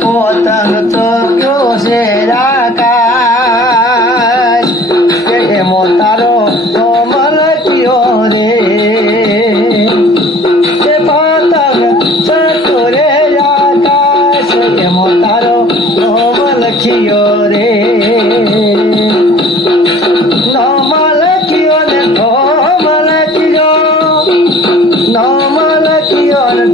પોતંગ ચોક્યો છે આકાશ એમો તારો કોમલ કયો રે એ પતંગ ચોક્યો રે આકાશ એમો તારો કોમલ કયો રે નોમલ કયો ને ધોમલ કયો નોમલ કયો ને